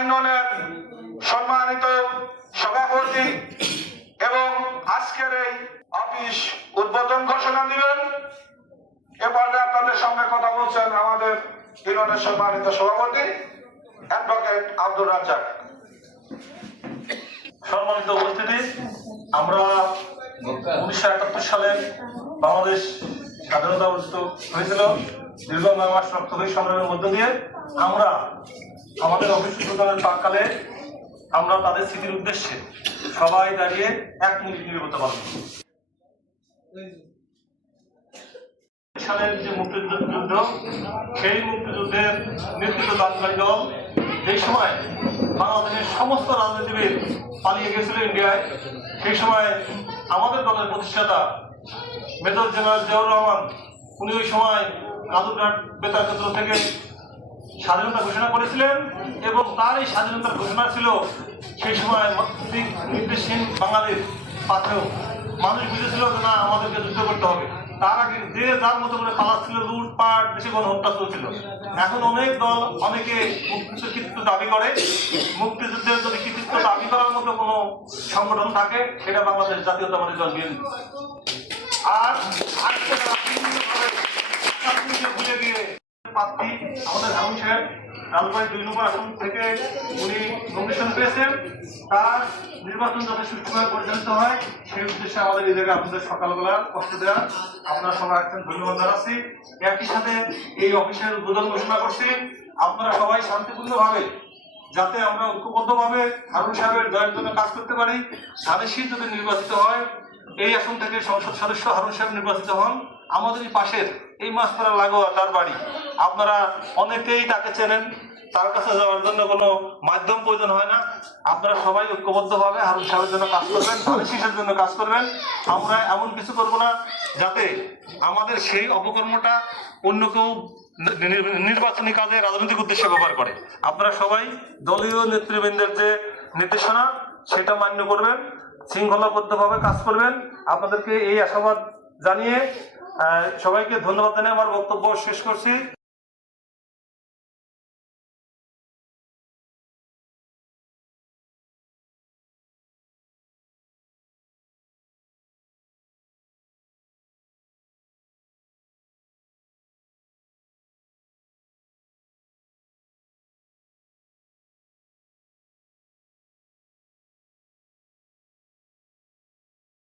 ইউনিয়নের সম্মানিত সভাপতি এবং আজকের এই অফিস উদ্বোধন ঘোষণা দিবেন। এ পর্যায়ে আপনাদের সঙ্গে কথা বলছেন আমাদের ইউনিয়নের সম্মানিত সভাপতি অ্যাডভোকেট আব্দুর রাজ্জাক। সম্মানিত উপস্থিতি, আমরা 1971 সালে বাংলাদেশ স্বাধীনতা অর্জিত হয়েছিল। দীর্ঘ 9 মাস রক্তক্ষয়ী সংগ্রামের মধ্য দিয়ে আমরা আমাদের অফিস উদ্বোধনের প্রাক্কালে আমরা তাদের স্মৃতির উদ্দেশ্যে সবাই দাঁড়িয়ে 1 মিনিট নীরবতা পালন করি। সালের যে মুক্তিযুদ্ধ, সেই মুক্তিযুদ্ধের নেতৃত্ব দানকারী দল এই সময় বাংলাদেশের সমস্ত রাজনীতিবিদ পালিয়ে গেছিল ইন্ডিয়ায়। সেই সময় আমাদের দলের প্রতিষ্ঠাতা মেজর জেনারেল জিয়াউর রহমান, উনি ওই সময় কাদুরঘাট বেতার কেন্দ্র থেকে স্বাধীনতা ঘোষণা করেছিলেন এবং তার এই স্বাধীনতার ঘোষণা ছিল সেই সময় নির্দেশহীন বাঙালির পাথেও মানুষ বুঝেছিল যে না, আমাদেরকে যুদ্ধ করতে হবে। তার আগে যে যার মতো করে পালাচ্ছিল, লুটপাট, বেশি গণহত্যা চলছিল। এখন অনেক দল অনেকে মুক্তিযুদ্ধের কৃতিত্ব দাবি করে। মুক্তিযুদ্ধের যদি কৃতিত্ব দাবি করার মতো কোনো সংগঠন থাকে, সেটা বাংলাদেশ জাতীয়তাবাদী দল বিএনপি। আর ভুলে গিয়ে প্রার্থী আমাদের হারুন সাহেব রাজবাড়ী 2 নম্বর আসন থেকে উনি নমিনেশন পেয়েছেন। তার নির্বাচন যাতে সুষ্ঠুভাবে পরিচালিত হয় সেই উদ্দেশ্যে আমাদের এই জায়গায় আপনাদের সকালবেলা কষ্ট দেওয়া, আপনারা সবাই একজন ধন্যবাদ জানাচ্ছি। একই সাথে এই অফিসের উদ্বোধন ঘোষণা করছি। আপনারা সবাই শান্তিপূর্ণভাবে যাতে আমরা ঐক্যবদ্ধভাবে হারুন সাহেবের দয়ের জন্য কাজ করতে পারি। ধানেশীল যদি নির্বাচিত হয়, এই আসন থেকে সংসদ সদস্য হারুন সাহেব নির্বাচিত হন, আমাদের এই পাশের এই মাছপাড়া লাগোয়া তার বাড়ি, আপনারা অনেকেই তাকে চেনেন। তার কাছে যাওয়ার জন্য কোনো মাধ্যম প্রয়োজন হয় না। আপনারা সবাই ঐক্যবদ্ধভাবে হারুন সাহেবের জন্য কাজ করবেন, ধানেশীলের জন্য কাজ করবেন। আমরা এমন কিছু করব না যাতে আমাদের সেই অপকর্মটা অন্য কেউ নির্বাচনী কাজে রাজনৈতিক উদ্দেশ্যে ব্যবহার করে। আপনারা সবাই দলীয় নেতৃবৃন্দের যে নির্দেশনা সেটা মান্য করবেন, শৃঙ্খলাবদ্ধভাবে কাজ করবেন। আপনাদেরকে এই আশাবাদ জানিয়ে সবাইকে ধন্যবাদ জানিয়ে আমার বক্তব্য শেষ করছি।